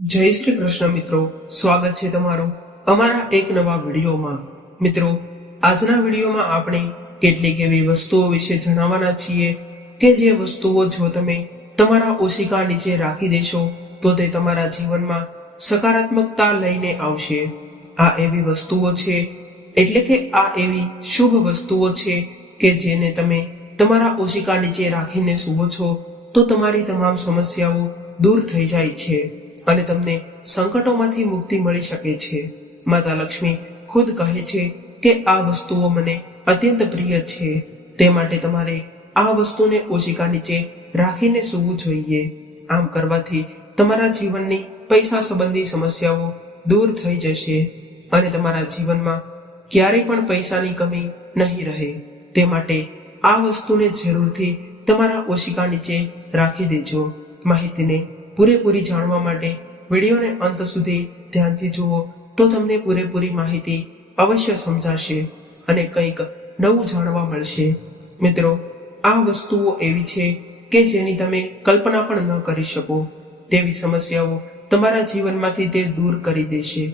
જય શ્રી કૃષ્ણ મિત્રો, સ્વાગત છે તમારું અમારા એક નવા વિડીયોમાં। મિત્રો, આજના વિડીયોમાં આપણે કેટલીક એવી વસ્તુઓ વિશે જણાવવાના છીએ કે જે વસ્તુઓ જો તમે તમારા ઓશિકા નીચે રાખી દેશો તો તે તમારા જીવનમાં સકારાત્મકતા લઈને આવશે। આ એવી વસ્તુઓ છે, એટલે કે આ એવી શુભ વસ્તુઓ છે કે જેને તમે તમારા ઓશિકા નીચે રાખીને સૂવો છો તો તમારી તમામ સમસ્યાઓ દૂર થઈ જાય છે અને તમને સંકટોમાંથી મુક્તિ મળી શકે છે। માતા લક્ષ્મી ખુદ કહે છે કે આ વસ્તુઓ મને અત્યંત પ્રિય છે, તે માટે તમારે આ વસ્તુને ઓશિકા નીચે રાખીને સૂવું જોઈએ। આમ કરવાથી તમારા જીવનની પૈસા સંબંધી સમસ્યાઓ દૂર થઈ જશે અને તમારા જીવનમાં ક્યારેય પણ પૈસાની કમી નહીં રહે। તે માટે આ વસ્તુને જરૂરથી તમારા ઓશિકા નીચે રાખી દેજો। માહિતીને પૂરેપૂરી જાણવા માટે વિડીયોને અંત સુધી ધ્યાનથી જુઓ તો તમને પૂરેપૂરી માહિતી અવશ્ય સમજાશે અને કંઈક નવું જાણવા મળશે। મિત્રો, આ વસ્તુઓ એવી છે કે જેની તમે કલ્પના પણ ન કરી શકો તેવી સમસ્યાઓ તમારા જીવનમાંથી તે દૂર કરી દેશે।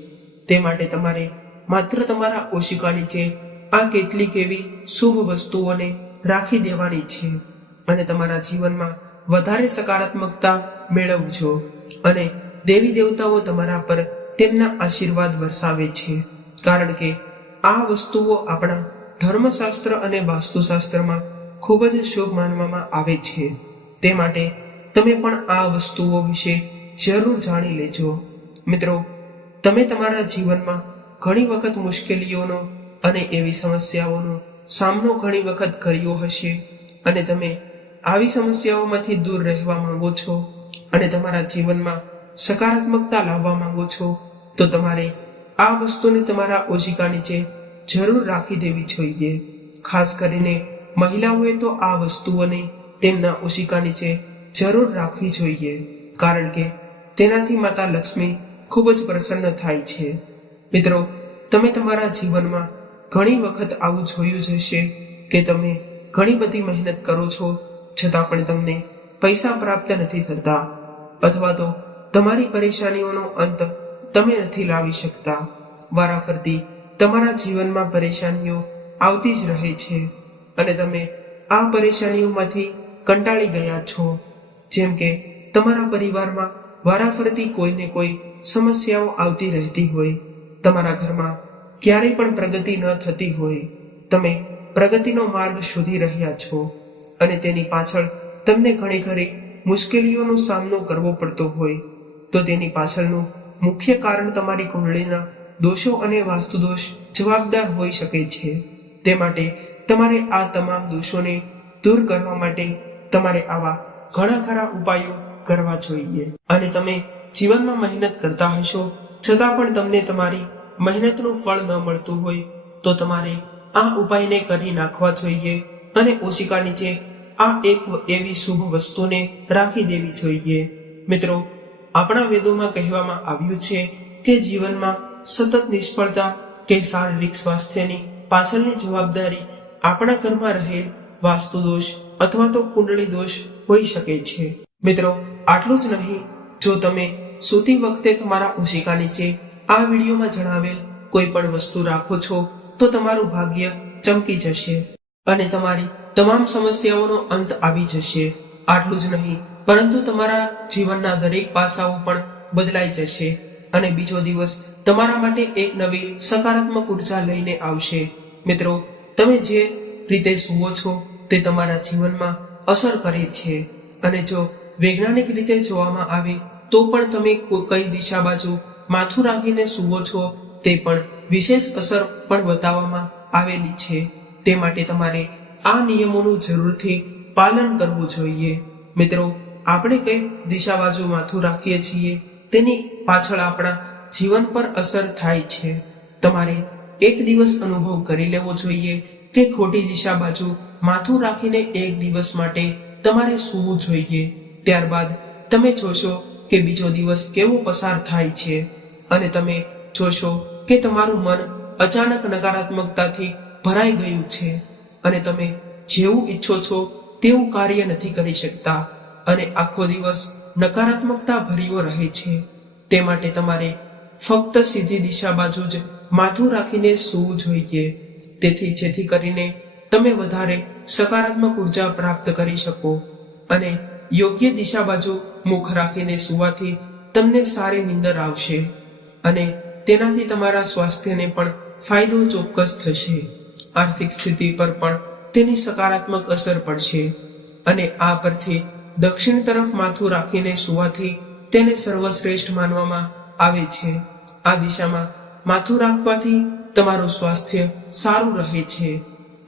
તે માટે તમારે માત્ર તમારા ઓશિકા નીચે આ કેટલીક એવી શુભ વસ્તુઓને રાખી દેવાની છે અને તમારા જીવનમાં વધારે સકારાત્મકતા મેળવજો અને દેવી દેવતાઓ તમારા પર તેમના આશીર્વાદ વરસાવે છે, કારણ કે આ વસ્તુઓ આપણા ધર્મશાસ્ત્ર અને વાસ્તુશાસ્ત્રમાં ખૂબ જ શુભ માનવામાં આવે છે। તે માટે તમે પણ આ વસ્તુઓ વિશે જરૂર જાણી લેજો। મિત્રો, તમે તમારા જીવનમાં ઘણી વખત મુશ્કેલીઓનો અને એવી સમસ્યાઓનો સામનો ઘણી વખત કર્યો હશે અને તમે આવી સમસ્યાઓમાંથી દૂર રહેવા માંગો છો અને તમારા જીવનમાં સકારાત્મકતા લાવવા માંગો છો તો તમારે આ વસ્તુને તમારા ઓશિકા નીચે જરૂર રાખી દેવી જોઈએ। ખાસ કરીને મહિલાઓએ તો આ વસ્તુઓને તેમના ઓશિકા નીચે જરૂર રાખવી જોઈએ, કારણ કે તેનાથી માતા લક્ષ્મી ખૂબ જ પ્રસન્ન થાય છે। મિત્રો, તમે તમારા જીવનમાં ઘણી વખત આવું જોયું જ હશે કે તમે ઘણી બધી મહેનત કરો છો છતાં પણ તમને પૈસા પ્રાપ્ત નથી થતા, અથવા તો તમારી પરેશાનીઓનો અંત તમે નથી લાવી શકતા। વારાફરતી તમારા જીવનમાં પરેશાનીઓ આવતી જ રહે છે અને તમે આ પરેશાનીઓમાંથી કંટાળી ગયા છો। જેમ કે તમારા પરિવારમાં વારાફરતી કોઈને કોઈ સમસ્યાઓ આવતી રહેતી હોય, તમારા ઘરમાં ક્યારેય પણ પ્રગતિ ન થતી હોય, તમે પ્રગતિનો માર્ગ શોધી રહ્યા છો અને તેની પાછળ તમને ઘણી ખરી મુશ્કેલીઓનો સામનો કરવો પડતો હોય તો તેની પાછળનું મુખ્ય કારણ તમારી કુંડળીના દોષો અને વાસ્તુ દોષ જવાબદાર હોઈ શકે છે। તે માટે તમારે આ તમામ દોષોને દૂર કરવા માટે તમારે આવા ઘણા ખરા ઉપાયો કરવા જોઈએ અને તમે જીવનમાં મહેનત કરતા હશો છતાં પણ તમને તમારી મહેનતનું ફળ ન મળતું હોય તો તમારે આ ઉપાયને કરી નાખવા જોઈએ અને ઓશિકા નીચે આ એક એવી શુભ વસ્તુને રાખી દેવી જોઈએ। મિત્રો, આપણા વેદોમાં કહેવામાં આવ્યું છે કે જીવનમાં સતત નિષ્ફળતા કે શારીરિક સ્વાસ્થ્યની પાછળની જવાબદારી આપણા ઘરમાં રહેલ વાસ્તુ દોષ અથવા તો કુંડળી દોષ હોઈ શકે છે। મિત્રો, આટલું જ નહીં, જો તમે સૂતી વખતે તમારા ઓશિકા નીચે આ વિડીયોમાં જણાવેલ કોઈ પણ વસ્તુ રાખો છો તો તમારું ભાગ્ય ચમકી જશે અને તમારી તમામ સમસ્યાઓનો અંત આવી જશે। આટલું જ નહીં, પરંતુ તમારા જીવનના દરેક પાસાઓ પણ બદલાઈ જશે અને બીજો દિવસ તમારા માટે એક નવી સકારાત્મક ઉર્જા લઈને આવશે। મિત્રો, તમે જે રીતે સૂવો છો તે તમારા જીવનમાં અસર કરે છે અને જો વૈજ્ઞાનિક રીતે જોવામાં આવે તો પણ તમે કઈ દિશા બાજુ માથું રાખીને સૂવો છો તે પણ વિશેષ અસર પણ બતાવવામાં આવેલી છે। તે માટે તમારે આ નિયમોનું જરૂરથી પાલન કરવું જોઈએ। મિત્રો, આપણે કઈ દિશા બાજુ માથું રાખીએ છીએ તેની પાછળ આપણા જીવન પર અસર થાય છે। તમારે એક દિવસ અનુભવ કરી લેવો જોઈએ કે ખોટી દિશા બાજુ માથું રાખીને એક દિવસ માટે તમારે સૂવું જોઈએ। ત્યારબાદ તમે જોશો કે બીજો દિવસ કેવો પસાર થાય છે અને તમે જોશો કે તમારું મન અચાનક નકારાત્મકતાથી ભરાઈ ગયું છે અને તમે જેવું ઈચ્છો છો તેવું કાર્ય નથી કરી શકતા અને આખો દિવસ નકારાત્મકતા ભર્યો રહે છે। તે માટે તમારે ફક્ત સીધી દિશા બાજુ જ માથું રાખીને સૂવું જોઈએ, તેથી જેથી કરીને તમે વધારે સકારાત્મક ઉર્જા પ્રાપ્ત કરી શકો. અને યોગ્ય દિશા બાજુ મુખ રાખીને સૂવાથી તમને સારી નીંદર આવશે અને તેનાથી તમારા સ્વાસ્થ્યને પણ ફાયદો ચોક્કસ થશે. આર્થિક સ્થિતિ પર પણ તેની સકારાત્મક અસર પડશે. અને આ પરથી દક્ષિણ તરફ માથું રાખીને સૂવાથી તેને સર્વશ્રેષ્ઠ માનવામાં આવે છે. આ દિશામાં માથું રાખવાથી તમારું સ્વાસ્થ્ય સારું રહે છે.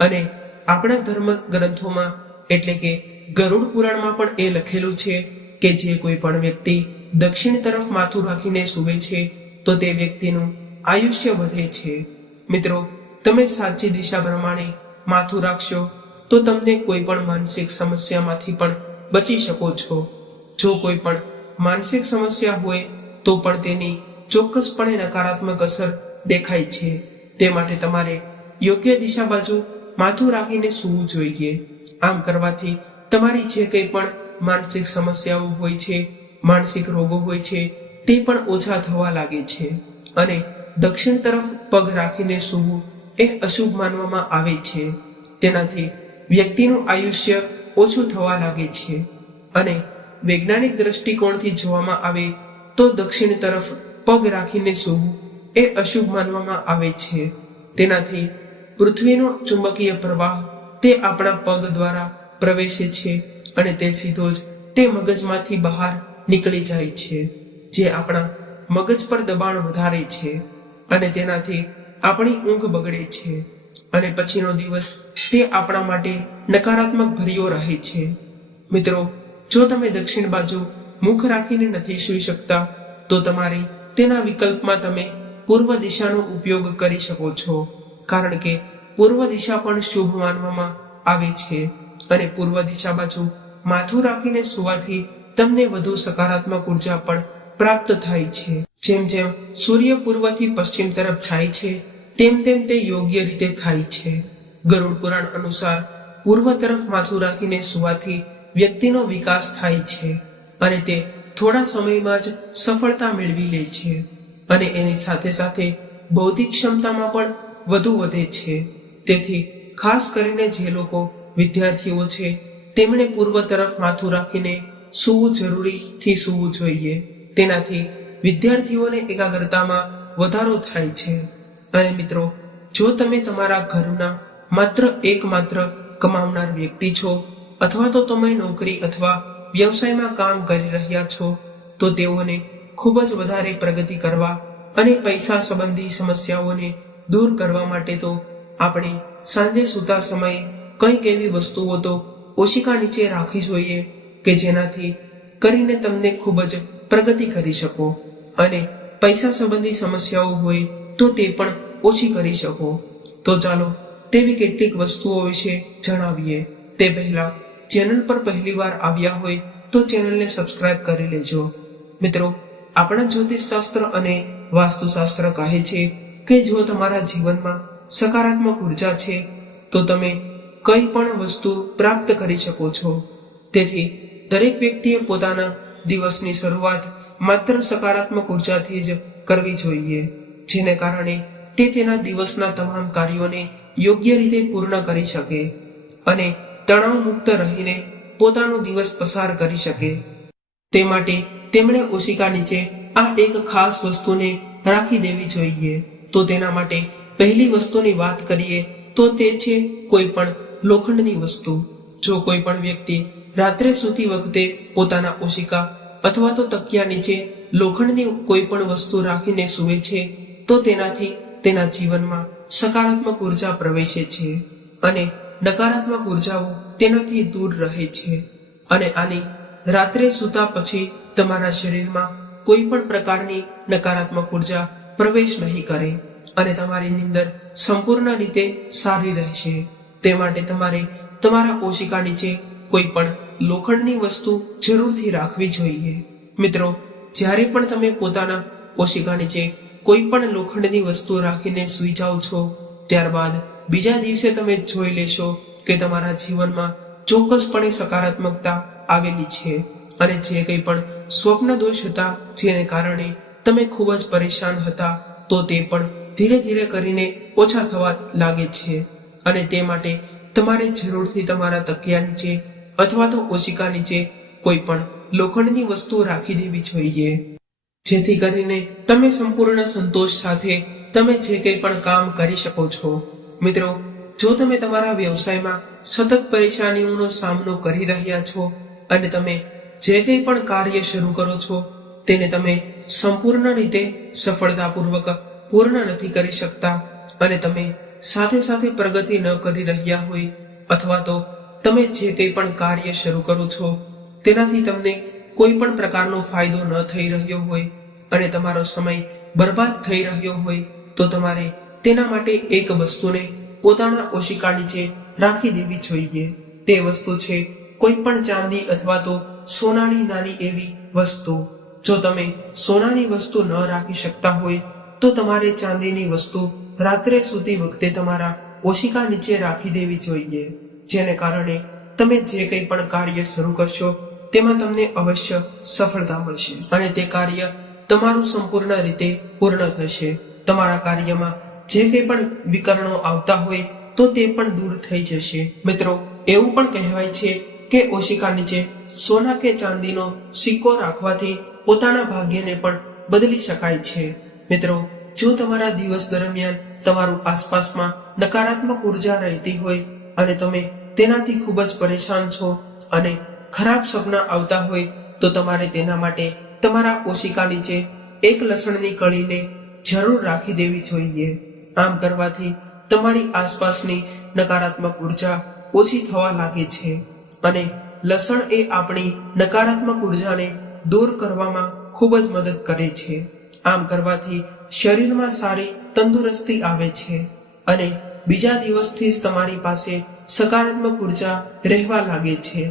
અને આપણા ધર્મ ગ્રંથોમાં એટલે કે ગરુડ પુરાણમાં પણ એ લખેલું છે કે જે કોઈ પણ વ્યક્તિ દક્ષિણ તરફ માથું રાખીને સૂવે છે તો તે વ્યક્તિનું આયુષ્ય વધે છે. મિત્રો, તમે સાચી દિશા પ્રમાણે માથું રાખશો તો તમને કોઈ પણ માનસિક સમસ્યામાંથી પણ બચી શકો છો. જો કોઈ પણ માનસિક સમસ્યા હોય તો પણ તેની ચોક્કસપણે નકારાત્મક અસર દેખાય છે. તે માટે તમારે યોગ્ય દિશા બાજુ માથું રાખીને સૂવું જોઈએ. આમ કરવાથી તમારી જે કંઈ પણ માનસિક સમસ્યાઓ હોય છે, માનસિક રોગો હોય છે, તે પણ ઓછા થવા લાગે છે. અને દક્ષિણ તરફ પગ રાખીને સૂવું એ અશુભ માનવામાં આવે છે. તેનાથી વ્યક્તિનું આયુષ્ય ઓછું થવા લાગે છે. અને વૈજ્ઞાનિક દ્રષ્ટિકોણથી જોવામાં આવે તો દક્ષિણ તરફ પગ રાખીને સૂવું એ અશુભ માનવામાં આવે છે. તેનાથી પૃથ્વીનો ચુંબકીય પ્રવાહ તે આપણા પગ દ્વારા પ્રવેશે છે અને તે સીધો જ તે મગજમાંથી બહાર નીકળી જાય છે, જે આપણા મગજ પર દબાણ વધારે છે. અને તેનાથી આપણી ઊંઘ બગડે છે અને પછીનો દિવસ તે આપણા માટે નકારાત્મક ભર્યો રહે છે. મિત્રો, જો તમે દક્ષિણ બાજુ મુખ રાખીને નથી સૂઈ શકતા તો તમારે તેના વિકલ્પમાં તમે પૂર્વ દિશાનો ઉપયોગ કરી શકો છો, કારણ કે પૂર્વ દિશા પણ શુભ માનવામાં આવે છે. અને પૂર્વ દિશા બાજુ માથું રાખીને સૂવાથી તમને વધુ સકારાત્મક ઉર્જા પણ પ્રાપ્ત થાય છે. જેમ જેમ સૂર્ય પૂર્વથી પશ્ચિમ તરફ જાય છે તેમ તેમ તે યોગ્ય રીતે થાય છે. ગરુડ પુરાણ અનુસાર પૂર્વ તરફ માથું રાખીને સૂવાથી વ્યક્તિનો વિકાસ થાય છે અને તે થોડા સમયમાં જ સફળતા મેળવી લે છે. અને એની સાથે સાથે બૌદ્ધિક ક્ષમતામાં પણ વધુ વધે છે. તેથી ખાસ કરીને જે લોકો વિદ્યાર્થીઓ છે તેમણે પૂર્વ તરફ માથું રાખીને સૂવું જરૂરીથી સૂવું જોઈએ. તેનાથી વિદ્યાર્થીઓને એકાગ્રતામાં વધારો થાય છે. અને મિત્રો, જો તમે તમારા ઘરના એકમાત્ર કમાવનાર વ્યક્તિ છો અથવા તો તમે નોકરી અથવા વ્યવસાયમાં કામ કરી રહ્યા છો તો તેઓને ખૂબ જ વધારે પ્રગતિ કરવા અને પૈસા સંબંધી સમસ્યાઓને દૂર કરવા માટે તો આપણે સાંજે સૂતા સમયે કંઈક એવી વસ્તુઓ તો ઓશિકા નીચે રાખવી જોઈએ કે જેનાથી કરીને તમને ખૂબ જ પ્રગતિ કરી શકો અને પૈસા સંબંધી સમસ્યાઓ હોય તો તે પણ ઓછી કરી શકો. તો ચાલો તેવી કેટલીક વસ્તુઓ વિશે જણાવીએ. તે પહેલા ચેનલ પર પહેલીવાર આવ્યા હોય તો ચેનલને સબસ્ક્રાઇબ કરી લેજો. મિત્રો, આપણા જ્યોતિષશાસ્ત્ર અને વાસ્તુશાસ્ત્ર કહે છે કે જો તમારા જીવનમાં સકારાત્મક ઉર્જા છે તો તમે કંઈ પણ વસ્તુ પ્રાપ્ત કરી શકો છો. તેથી દરેક વ્યક્તિએ પોતાના દિવસની શરૂઆત માત્ર સકારાત્મક ઉર્જાથી જ કરવી જોઈએ, જેને કારણે તે તેના દિવસના તમામ કાર્યોને યોગ્ય રીતે પૂર્ણ કરી શકે અને તણાવ મુક્ત રહીને પોતાનો દિવસ પસાર કરી શકે. તે માટે તેમણે ઓશિકા નીચે આ એક ખાસ વસ્તુને રાખી દેવી જોઈએ. તો તેના માટે પહેલી વસ્તુની વાત કરીએ તો તે છે કોઈ પણ લોખંડની વસ્તુ. જો કોઈ પણ વ્યક્તિ રાત્રે સૂતી વખતે પોતાના ઓશિકા અથવા તો તકિયા નીચે લોખંડની કોઈ પણ વસ્તુ રાખીને સૂવે છે તો તેનાથી તેના જીવનમાં સકારાત્મક ઉર્જા પ્રવેશે છે અને નકારાત્મક ઉર્જાઓ તેનાથી દૂર રહે છે. અને આની રાત્રે સૂતા પછી તમારા શરીરમાં કોઈ પણ પ્રકારની નકારાત્મક ઉર્જા પ્રવેશ નહીં કરે અને તમારી નીંદર સંપૂર્ણ રીતે સારી રહેશે. તે માટે તમારે તમારા ઓશિકા નીચે કોઈ પણ લોખંડની વસ્તુ જરૂરથી રાખવી જોઈએ. મિત્રો, જ્યારે પણ તમે પોતાના ઓશિકા નીચે કોઈ પણ લોખંડની વસ્તુ રાખીને સૂઈ જાઓ છો ત્યારબાદ બીજા દિવસે તમે જોઈ લેશો કે તમારા જીવનમાં ચોક્કસપણે સકારાત્મકતા આવેલી છે અને જે કંઈ પણ સ્વપ્ન દોષ હતા જેને કારણે તમે ખૂબ જ પરેશાન હતા તો તે પણ ધીરે ધીરે કરીને ઓછા થવા લાગે છે અને તે માટે તમારે જરૂરથી તમારા તકિયા નીચે અથવા તો ઓશિકા નીચે કોઈ પણ લોખંડની વસ્તુ રાખી દેવી જોઈએ, જેથી કરીને તમે સંપૂર્ણ સંતોષ સાથે તમે જે કંઈ પણ કામ કરી શકો છો. મિત્રો, જો તમે તમારા વ્યવસાયમાં સતત પરેશાનીઓનો સામનો કરી રહ્યા છો અને તમે જે કંઈ પણ કાર્ય શરૂ કરો છો તેને તમે સંપૂર્ણ રીતે સફળતાપૂર્વક પૂર્ણ નથી કરી શકતા અને તમે સાથે સાથે પ્રગતિ ન કરી રહ્યા હોય અથવા તો તમે જે કંઈ પણ કાર્ય શરૂ કરો છો તેનાથી તમને કોઈ પણ પ્રકારનો ફાયદો ન થઈ રહ્યો હોય અને તમારો સમય બરબાદ થઈ રહ્યો હોય તો તમારે તેના માટે એક વસ્તુને પોતાના ઓશિકા નીચે રાખી દેવી જોઈએ. તે વસ્તુ છે કોઈ પણ ચાંદી અથવા તો સોનાની નાની એવી વસ્તુ. જો તમે સોનાની વસ્તુ ન રાખી શકતા હોય તો તમારે ચાંદીની વસ્તુ રાત્રે સૂતી વખતે તમારા ઓશિકા નીચે રાખી દેવી જોઈએ, જેને કારણે તમે જે કંઈ પણ કાર્ય શરૂ કરશો તેમાં તમને અવશ્ય સફળતા મળશે અને તે કાર્ય તમારું સંપૂર્ણ રીતે પૂર્ણ થશે. તમારા કાર્યમાં જે કંઈ પણ વિકર્ણો આવતા હોય તો તે પણ દૂર થઈ જશે. મિત્રો, એવું પણ કહેવાય છે કે ઓશિકા નીચે સોના કે ચાંદીનો સિક્કો રાખવાથી પોતાના ભાગ્યને પણ બદલી શકાય છે. મિત્રો, જો તમારા દિવસ દરમિયાન તમારું આસપાસમાં નકારાત્મક ઉર્જા રહેતી હોય અને તમે તેનાથી ખૂબ જ પરેશાન છો અને ખરાબ સપના આવતા હોય તો તમારે તેના માટે તમારા ઓશિકા નીચે એક લસણની કળીને જરૂર રાખી દેવી જોઈએ. આમ કરવાથી તમારી આસપાસની નકારાત્મક ઉર્જા ઓછી થવા લાગે છે અને લસણ એ આપણી નકારાત્મક ઉર્જાને દૂર કરવામાં ખૂબ જ મદદ કરે છે. આમ કરવાથી શરીરમાં સારી તંદુરસ્તી આવે છે અને બીજા દિવસથી જ તમારી પાસે સકારાત્મક ઉર્જા રહેવા લાગે છે.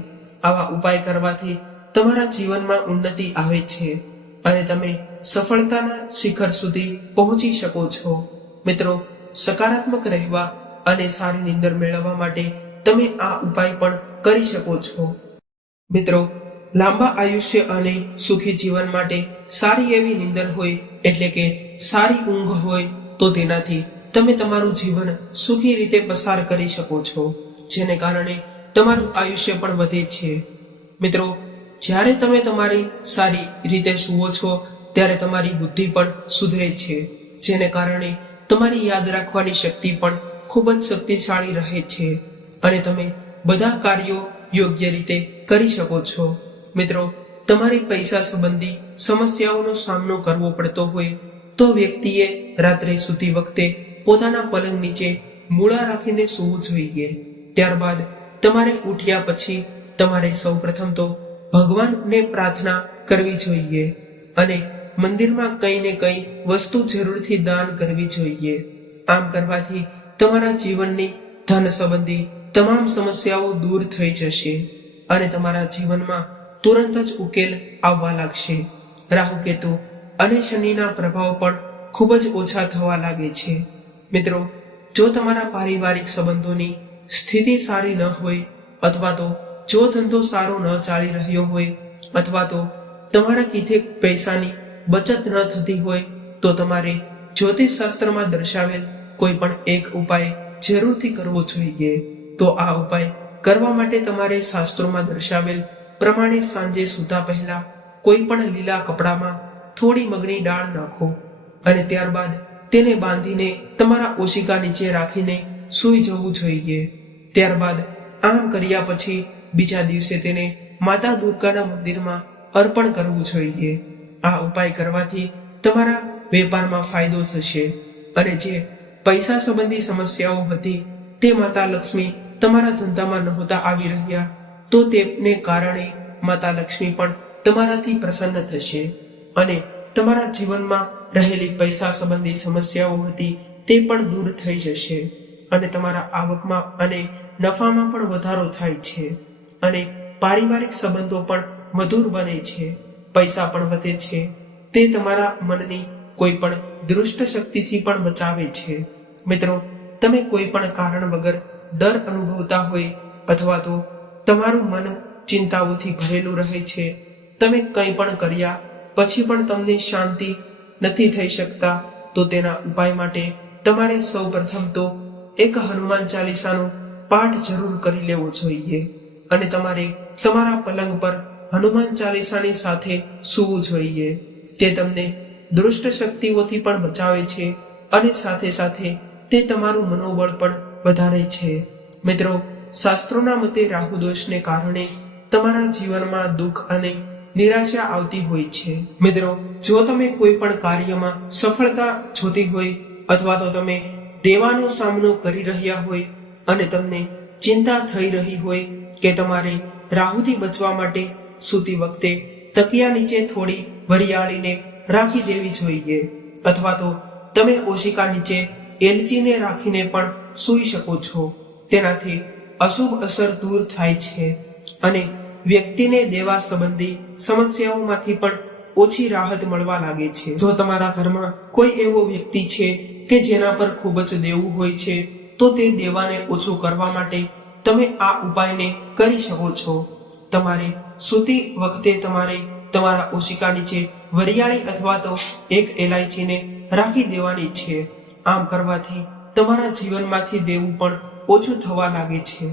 આવા ઉપાય કરવાથી તમારા જીવનમાં ઉન્નતિ આવે છે અને તમે સફળતાના શિખર સુધી પહોંચી શકો છો. મિત્રો, સકારાત્મક રહેવા અને સારી નીંદર મેળવવા માટે તમે આ ઉપાય પણ કરી શકો છો. મિત્રો, લાંબા આયુષ્ય અને સુખી જીવન માટે સારી એવી નીંદર હોય એટલે કે સારી ઊંઘ હોય તો તેનાથી તમે તમારું જીવન સુખી રીતે પસાર કરી શકો છો, જેને કારણે તમારું આયુષ્ય પણ વધે છે. મિત્રો, જ્યારે તમે તમારી સારી રીતે સૂવો છો ત્યારે તમારી બુદ્ધિ પણ સુધરે છે, જેને કારણે તમારી યાદ રાખવાની શક્તિ પણ ખૂબ જ શક્તિશાળી રહે છે અને તમે બધા કાર્યો યોગ્ય રીતે કરી શકો છો. મિત્રો, તમારી પૈસા સંબંધી સમસ્યાઓનો સામનો કરવો પડતો હોય તો વ્યક્તિએ રાત્રે સૂતી વખતે પોતાના પલંગ નીચે મૂળા રાખીને સૂવું જોઈએ. ત્યારબાદ તમારે ઉઠ્યા પછી તમારે સૌપ્રથમ તો ભગવાનને પ્રાર્થના કરવી જોઈએ અને મંદિરમાં કંઈ ને કંઈ વસ્તુ જરૂરથી દાન કરવી જોઈએ. આમ કરવાથી તમારા જીવનની ધન સંબંધી તમામ સમસ્યાઓ દૂર થઈ જશે અને તમારા જીવનમાં તુરંત જ ઉકેલ આવવા લાગશે. રાહુ કેતુ અને શનિના પ્રભાવ પણ ખૂબ જ ઓછા થવા લાગે છે. મિત્રો, જો તમારા પારિવારિક સંબંધોની સ્થિતિ સારી ન હોય અથવા તો જો ધંધો સારો ન ચાલી રહ્યો હોય અથવા તો તમારા કીધે પૈસાની બચત ન થતી હોય તો તમારે જ્યોતિષ શાસ્ત્રમાં દર્શાવેલ કોઈ પણ એક ઉપાય જરૂરથી કરવો જોઈએ. તો આ ઉપાય કરવા માટે તમારે શાસ્ત્રોમાં દર્શાવેલ પ્રમાણે સાંજે સૂતા પહેલા કોઈ પણ લીલા કપડામાં થોડી મગની દાળ નાખો અને ત્યારબાદ તેને બાંધીને તમારા ઓશિકા નીચે રાખીને સૂઈ જવું જોઈએ. ત્યારબાદ આમ કર્યા પછી બીજા દિવસે તેને માતા દુર્ગાના મંદિરમાં અર્પણ કરવું જોઈએ. આ ઉપાય કરવાથી તમારા વેપારમાં ફાયદો થશે અને જે પૈસા સંબંધી સમસ્યાઓ હતી તે માતા લક્ષ્મી તમારા ધંધામાં નહોતા આવી રહ્યા તો તેને કારણે માતા લક્ષ્મી પણ તમારાથી પ્રસન્ન થશે અને તમારા જીવનમાં રહેલી પૈસા સંબંધી સમસ્યાઓ હતી તે પણ દૂર થઈ જશે અને તમારા આવકમાં અને નફામાં પણ વધારો થાય છે અને પારિવારિક સંબંધો પણ મધુર બને છે, પૈસા પણ વધે છે. તે તમારા મનની કોઈ પણ દુષ્ટ શક્તિથી પણ બચાવે છે. મિત્રો, તમે કોઈ પણ કારણ વગર ડર અનુભવતા હોય અથવા તો તમારું મન ચિંતાઓથી ભરેલું રહે છે, તમે કંઈ પણ કર્યા પછી પણ તમને શાંતિ નથી થઈ શકતા તો તેના ઉપાય માટે તમારે સૌપ્રથમ તો એક હનુમાન ચાલીસાનો પાઠ જરૂર કરી લેવો જોઈએ અને તમારે તમારા પલંગ પર હનુમાન ચાલીસાની સાથે સૂવું જોઈએ. તે તમને દુષ્ટ શક્તિઓથી પણ બચાવે છે અને સાથે સાથે તે તમારું મનોબળ પણ વધારે છે. મિત્રો, શાસ્ત્રોના મતે રાહુ દોષને કારણે તમારા જીવનમાં દુઃખ અને નિરાશા આવતી હોય છે. મિત્રો, જો તમે કોઈ પણ કાર્યમાં સફળતા જોતી હોય અથવા તો તમે દેવાનો સામનો કરી રહ્યા હોય અને તમને ચિંતા થઈ રહી હોય કે તમારે રાહુથી બચવા માટે સૂતી વખતે તકિયા નીચે થોડી વરિયાળીને રાખી દેવી જોઈએ અથવા તો તમે ઓશિકા નીચે એલચીને રાખીને પણ સૂઈ શકો છો. તેનાથી અશુભ અસર દૂર થાય છે અને વ્યક્તિને દેવા સંબંધી સમસ્યાઓમાંથી પણ ઓછી રાહત મળવા લાગે છે. જો તમારા ઘરમાં કોઈ એવો વ્યક્તિ છે કે જેના પર ખૂબ જ દેવું હોય છે તો તે દેવાને ઓછું કરવા માટે તમે આ ઉપાયને કરી શકો છો. તમારે સૂતી વખતે તમારે તમારા ઓશિકા નીચે વરિયાળી અથવા તો એક એલાયચીને રાખી દેવાની છે. આમ કરવાથી તમારા જીવનમાંથી દેવું પણ ઓછું થવા લાગે છે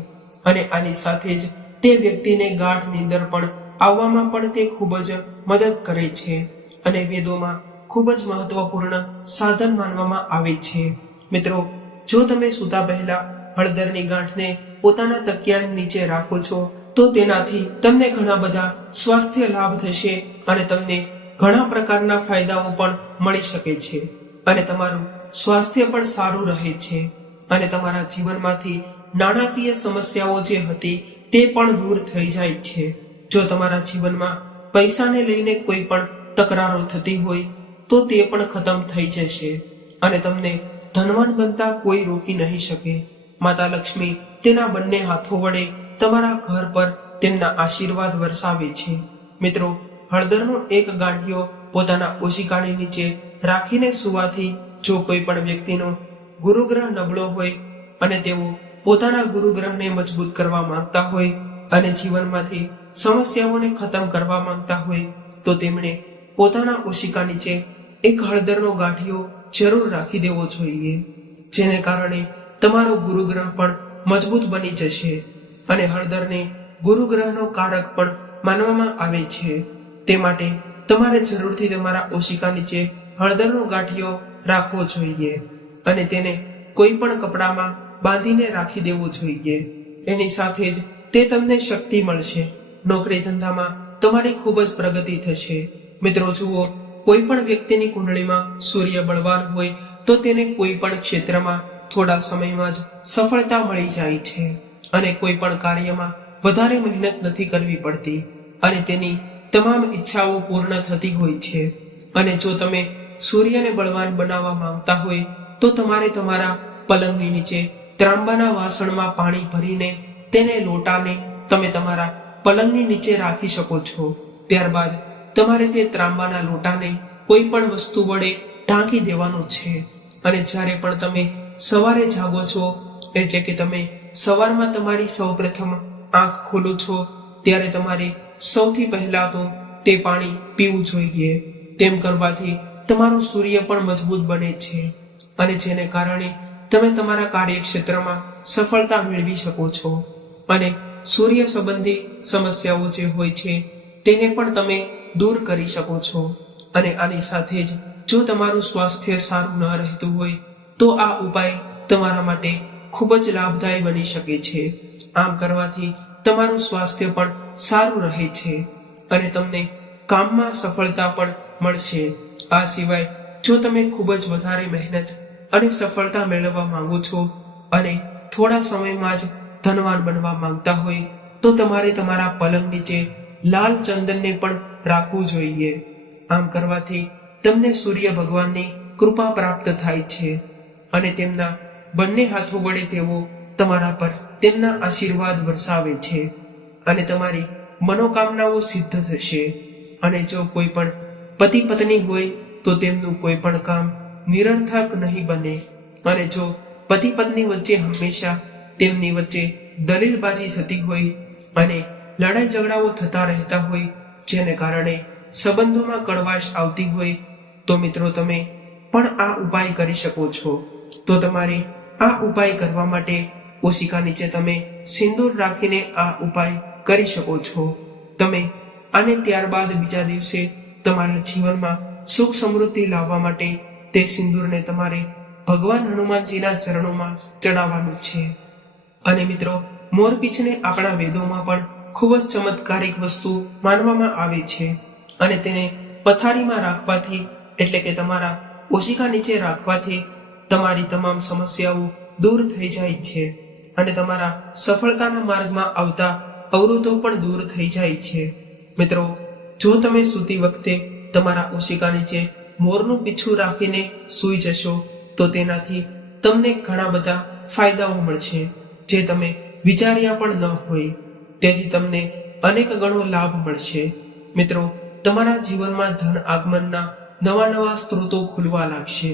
અને આની સાથે જ તે વ્યક્તિને ગાઢ નિંદર પણ આવવામાં પણ તે ખૂબ જ મદદ કરે છે અને વેદોમાં ખૂબ જ મહત્વપૂર્ણ સાધન માનવામાં આવે છે. મિત્રો, જો તમે સૂતા પહેલા હળદરની ગાંઠને પોતાના તકિયા નીચે રાખો છો તો તેનાથી તમને ઘણા બધા સ્વાસ્થ્ય લાભ થશે અને તમને ઘણા પ્રકારના ફાયદાઓ પણ મળી શકે છે અને તમારું સ્વાસ્થ્ય પણ સારું રહે છે અને તમારા જીવનમાંથી નાણાકીય સમસ્યાઓ જે હતી તે પણ દૂર થઈ જાય છે. જો તમારા જીવનમાં પૈસાને લઈને કોઈ પણ તકરારો થતી હોય તો તે પણ ખતમ થઈ જશે અને તમને ધનવાન બનતા કોઈ રોકી નહીં શકે. માતા લક્ષ્મી તેના બંને હાથો વડે તમારા ઘર પર તેમના આશીર્વાદ વરસાવે છે. મિત્રો, હળદરનો એક ગાંઠિયો પોતાના ઓશિકાની નીચે રાખીને સુવાથી જો કોઈ પણ વ્યક્તિનો ગુરુગ્રહ નબળો હોય અને તેઓ પોતાના ગુરુગ્રહને મજબૂત કરવા માંગતા હોય અને જીવનમાંથી સમસ્યાઓને ખતમ કરવા માંગતા હોય તો તેમણે પોતાના ઓશિકા નીચે એક હળદરનો ગાંઠિયો જરૂર રાખી દેવો જોઈએ, જેને કારણે તમારો ગુરુગ્રહ પણ મજબૂત બની જશે અને હળદરને ગુરુગ્રહનો કારક પણ માનવામાં આવે છે. તે માટે તમારે જરૂરથી તમારા ઓશિકા નીચે હળદરનો ગાંઠિયો રાખવો જોઈએ અને તેને કોઈ પણ કપડામાં બાંધીને રાખી દેવો જોઈએ. એની સાથે જ તે તમને શક્તિ મળશે. નોકરી ધંધામાં તમારી ખૂબ જ પ્રગતિ થશે. મિત્રો જુઓ, કોઈ પણ વ્યક્તિની કુંડળીમાં સૂર્ય બળવાન હોય તો તેને કોઈ પણ ક્ષેત્રમાં થોડા સમયમાં જ સફળતા મળી જાય છે અને કોઈ પણ કાર્યમાં વધારે મહેનત નથી કરવી પડતી અને તેની તમામ ઈચ્છાઓ પૂર્ણ થતી હોય છે. અને જો તમે સૂર્યને બળવાન બનાવવા માંગતા હોય તો તમારે તમારા પલંગની નીચે ત્રાંબાના વાસણમાં પાણી ભરીને તેને લોટાને તમે તમારા પલંગની નીચે રાખી શકો છો. ત્યારબાદ તમારે તે ત્રાંબાના લોટાને કોઈ પણ વસ્તુ વડે ઢાંકી દેવાનું છે અને જ્યારે પણ તમે સવારે જાગો છો એટલે કે તમે સવારમાં તમારી સૌપ્રથમ આંખ ખોલો છો ત્યારે તમારે સૌથી પહેલા તો તે પાણી પીવું જોઈએ. તેમ કરવાથી તમારો સૂર્ય પણ મજબૂત બને છે અને જેને કારણે તમે તમારા કાર્યક્ષેત્રમાં સફળતા મેળવી શકો છો અને સૂર્ય સંબંધી સમસ્યાઓ જે હોય છે તેને પણ તમે દૂર કરી શકો છો. અને આની સાથે જ જો તમારું સ્વાસ્થ્ય સારું ન રહેતું હોય તો આ ઉપાય તમારા માટે ખૂબ જ લાભદાયી બની શકે છે. આમ કરવાથી તમારું સ્વાસ્થ્ય પણ સારું રહે છે અને તમને કામમાં સફળતા પણ મળશે. આ સિવાય જો તમે ખૂબ જ વધારે મહેનત અને સફળતા મેળવવા માંગો છો અને થોડા સમયમાં જ ધનવાન બનવા માંગતા હોય તો તમારે તમારા પલંગ નીચે લાલ ચંદનને પણ રાખવું જોઈએ. આમ કરવાથી તમને સૂર્ય ભગવાનની કૃપા પ્રાપ્ત થાય છે અને તેમના બંને હાથો વડે તેઓ તમારા પર તેમના આશીર્વાદ વરસાવે છે અને તમારી મનોકામનાઓ સિદ્ધ થશે. અને જો કોઈ પણ પતિ પત્ની હોય તો તેમનું કોઈ પણ કામ નિરર્થક નહીં બને અને જો પતિ પત્ની વચ્ચે હંમેશા તેમની વચ્ચે દલીલબાજી થતી હોય અને લડાઈ ઝઘડાઓ થતા રહેતા હોય જેને કારણે સંબંધોમાં કડવાશ આવતી હોય તો મિત્રો તમે પણ આ ઉપાય કરી શકો છો. તો તમારે આ ઉપાય કરવા માટે ઓશિકા નીચે તમે સિંદૂર રાખીને આ ઉપાય કરી શકો છો. તમે આને ત્યારબાદ બીજા દિવસે તમારા જીવનમાં સુખ સમૃદ્ધિ લાવવા માટે તે સિંદૂરને તમારે ભગવાન હનુમાનજીના ચરણોમાં ચડાવવાનું છે. અને મિત્રો, મોરપીંછને આપણા વેદોમાં પણ ખૂબ જ ચમત્કારિક વસ્તુ માનવામાં આવે છે. અને તેને પથારીમાં રાખવાથી એટલે કે તમારા ઓશિકા નીચે રાખવાથી તમારી તમામ સમસ્યાઓ દૂર થઈ જાય છે અને તમારા સફળતાના માર્ગમાં આવતા અવરોધો પણ દૂર થઈ જાય છે. મિત્રો, જો તમે સૂતી વખતે તમારા ઓશિકા નીચે મોરનું પીછું રાખીને સૂઈ જશો તો તેનાથી તમને ઘણા બધા ફાયદાઓ મળશે જે તમે વિચાર્યા પણ ન હોય. તેથી તમને અનેક ગણો લાભ મળશે. મિત્રો, તમારા જીવનમાં ધન આગમનના નવા નવા સ્ત્રોતો ખુલવા લાગશે.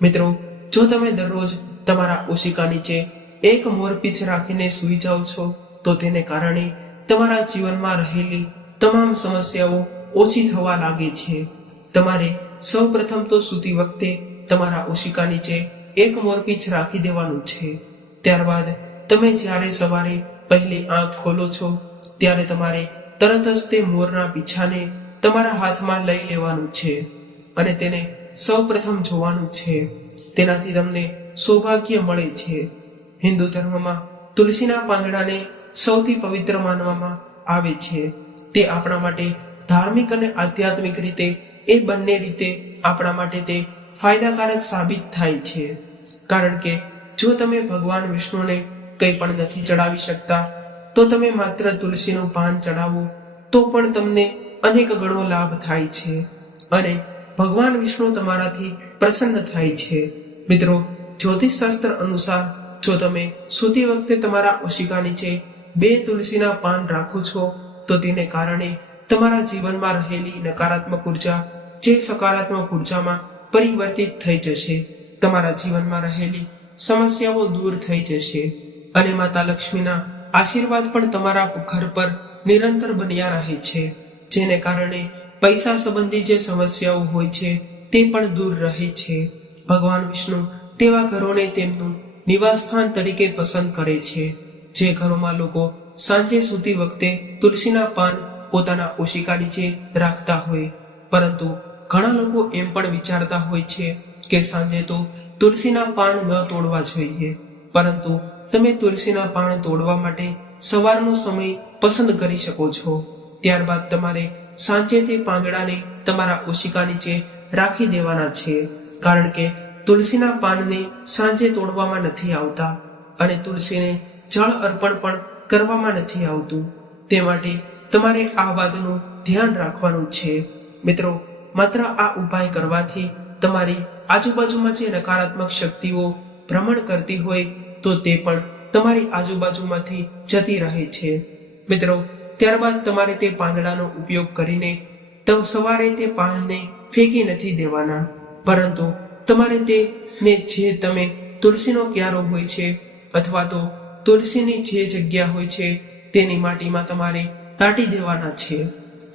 મિત્રો, જો તમે દરરોજ તમારા ઓશિકા નીચે એક મોરપીંછ રાખીને સૂઈ જાઓ છો તો તેને કારણે તમારા જીવનમાં રહેલી તમામ સમસ્યાઓ ઓછી થવા લાગે છે. તમારે સૌ પ્રથમ તો સૂતી વખતે તમારા ઓશિકા નીચે એક મોરપીંછ રાખી દેવાનું છે. ત્યારબાદ તમે જ્યારે સવારે પહેલી આંખ ખોલો છો ત્યારે તમારે તરત જ તે મોરના પીછાને તમારા હાથમાં લઈ લેવાનું છે અને તેને સૌ પ્રથમ જોવાનું છે. તેનાથી તમને સૌભાગ્ય મળે છે. હિન્દુ ધર્મમાં તુલસીના પાંદડાને સૌથી પવિત્ર માનવામાં આવે છે. તે આપણા માટે ધાર્મિક અને આધ્યાત્મિક રીતે એ બંને રીતે આપણા માટે તે ફાયદાકારક સાબિત થાય છે. કારણ કે જો તમે ભગવાન વિષ્ણુને કંઈ પણ નથી ચડાવી શકતા તો તમે માત્ર તુલસીનું પાન ચડાવો તો પણ તમને અનેક ગણો લાભ થાય છે અને ભગવાન વિષ્ણુ તમારાથી પ્રસન્ન થાય છે. મિત્રો, જ્યોતિષશાસ્ત્ર અનુસાર જો તમે સૂતી વખતે તમારા ઓશિકા નીચે 2 તુલસીના પાન રાખો છો તો તેને કારણે તમારા જીવનમાં રહેલી નકારાત્મક ઉર્જા જે સકારાત્મક ઉર્જામાં પરિવર્તિત થઈ જશે. તમારા જીવનમાં રહેલી સમસ્યાઓ દૂર થઈ જશે અને માતા લક્ષ્મીના આશીર્વાદ પણ તમારા ઘર પર નિરંતર બન્યા રહે છે, જેને કારણે પૈસા સંબંધી જે સમસ્યાઓ હોય છે તે પણ દૂર રહે છે. ભગવાન વિષ્ણુ તેવા ઘરોને તેમનું નિવાસસ્થાન તરીકે પસંદ કરે છે જે ઘરોમાં લોકો સાંજે સૂતી વખતે તુલસીના પાન પોતાના ઓશિકા નીચે રાખતા હોય. પરંતુ ઘણા લોકો એમ પણ વિચારતા હોય છે કે સાંજે તો તુલસીના પાન ન તોડવા જોઈએ, પરંતુ તમે તુલસીના પાન તોડવા માટે સવારનો સમય પસંદ કરી શકો છો. ત્યારબાદ તમારે સાંજે તે પાંદડાને તમારા ઓશિકા નીચે રાખી દેવાના છે, કારણ કે તુલસીના પાનને સાંજે તોડવામાં નથી આવતા અને તુલસીને જળ અર્પણ પણ કરવામાં નથી આવતું. તે માટે તમારે આ વાતનું ધ્યાન રાખવાનું છે. મિત્રો, માત્ર આ ઉપાય કરવાથી તમારી આજુબાજુમાં જે નકારાત્મક શક્તિઓ ભ્રમણ કરતી હોય તો તે પણ તમારી આજુબાજુમાંથી જતી રહે છે. મિત્રો, ત્યારબાદ તમારે તે પાંદડાનો ઉપયોગ કરીને સવારે તે પાનને ફેંકી નથી દેવાના, પરંતુ તમારે તેને જે તમે તુલસીનો ક્યારો હોય છે અથવા તો તુલસીની જે જગ્યા હોય છે તેની માટીમાં તમારે દાટી દેવાના છે,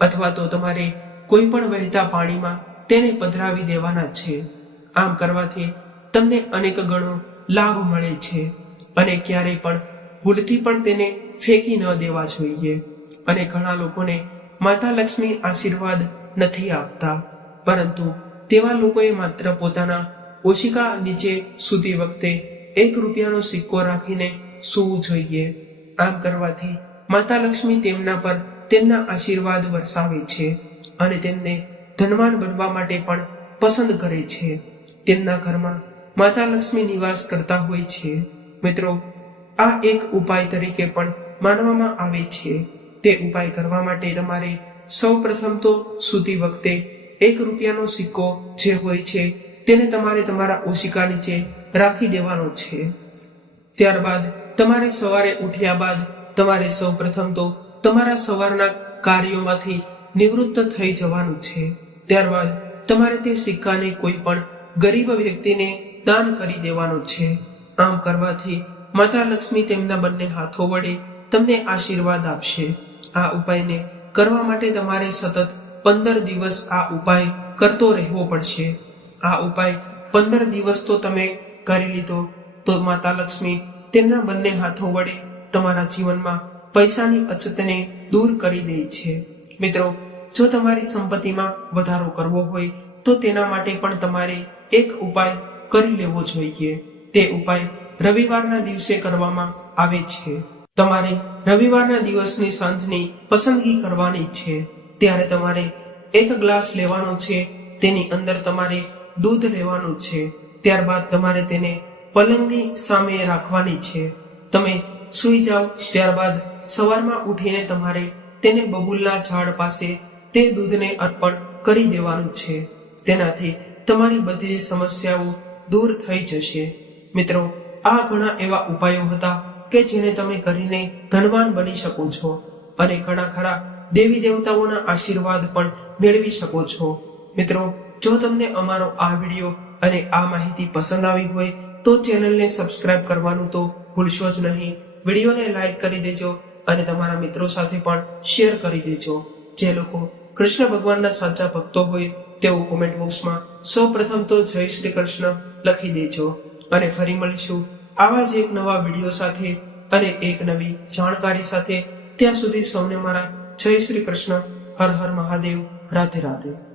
અથવા તો તમારે કોઈ પણ વહેતા પાણીમાં તેને પધરાવી દેવાના છે. આમ કરવાથી તમને અનેક ગણો લાભ મળે છે અને ક્યારેય પણ ભૂલથી પણ તેને ફેંકી ન દેવા જોઈએ. અને ઘણા લોકોને માતા લક્ષ્મી આશીર્વાદ નથી આપતા, પરંતુ તેવા લોકોએ માત્ર પોતાના ઓશિકા નીચે સૂતી વખતે 1 રૂપિયાનો સિક્કો રાખીને સૂવું જોઈએ. આમ કરવાથી માતા લક્ષ્મી તેમના પર તેમના આશીર્વાદ વરસાવે છે અને તેમને ધનવાન બનવા માટે પણ પસંદ કરે છે. તેમના ઘરમાં માતા લક્ષ્મી નિવાસ કરતા હોય છે. મિત્રો, આ એક ઉપાય તરીકે પણ માનવામાં આવે છે. તે ઉપાય કરવા માટે તમારે સૌ પ્રથમ તો સૂતી વખતે 1 રૂપિયાનો સિક્કો જે હોય છે તેને તમારે તમારા ઓશિકા નીચે રાખી દેવાનો છે. ત્યારબાદ તમારે સવારે ઉઠ્યા બાદ તમારે સૌ પ્રથમ તો તમારા સવારના કાર્યોમાંથી નિવૃત્ત થઈ જવાનું છે. ત્યારબાદ તમારે તે સિક્કાને કોઈ પણ ગરીબ વ્યક્તિને દાન કરી દેવાનો છે. આમ કરવાથી માતા લક્ષ્મી તેમના બંને હાથો વડે તમને આશીર્વાદ આપશે. આ ઉપાયને કરવા માટે તમારે સતત 15 દિવસ આ ઉપાય કરતો રહેવો પડશે. આ ઉપાય 15 દિવસ તો તમે કરી લીધો તો માતા લક્ષ્મી તેમના બંને હાથો વડે તમારા જીવનમાં પૈસાની અછતને દૂર કરી દે છે. મિત્રો, જો તમારી સંપત્તિમાં વધારો કરવો હોય તો તેના માટે પણ તમારે એક ઉપાય કરી લેવો જોઈએ. તે ઉપાય રવિવારના દિવસે કરવામાં આવે છે. તમારે રવિવારના દિવસની સાંજની પસંદગી કરવાની છે. ત્યારે તમારે 1 ગ્લાસ લેવાનો છે. તેની અંદર તમારે દૂધ લેવાનું છે. ત્યારબાદ તમારે તેને પલંગની સામે રાખવાની છે. તમે સૂઈ જાઓ ત્યારબાદ સવારમાં ઉઠીને તમારે તેને બબૂલના ઝાડ પાસે તે દૂધને અર્પણ કરી દેવાનું છે. તેનાથી તમારી બધી સમસ્યાઓ દૂર થઈ જશે. મિત્રો, આ ઘણા એવા ઉપાયો હતા કે જેને તમે કરીને ધનવાન બની શકો છો અને ઘણા ખરા દેવી દેવતાઓના આશીર્વાદ પણ મેળવી શકો છો. મિત્રો, જો તમને અમારો આ વિડીયો અને આ માહિતી પસંદ આવી હોય તો ચેનલને સબસ્ક્રાઇબ કરવાનું તો ભૂલશો જ નહીં. વિડીયોને લાઈક કરી દેજો અને તમારા મિત્રો સાથે પણ શેર કરી દેજો. જે લોકો કૃષ્ણ ભગવાનના સાચા ભક્તો હોય તેઓ કોમેન્ટ બોક્સમાં સૌપ્રથમ તો જય શ્રી કૃષ્ણ લખી દેજો. અને ફરી મળીશું આવા જ એક નવા વિડીયો સાથે અને એક નવી જાણકારી સાથે. ત્યાં સુધી સૌને મારા જય શ્રી કૃષ્ણ. હર હર મહાદેવ. રાધે રાધે.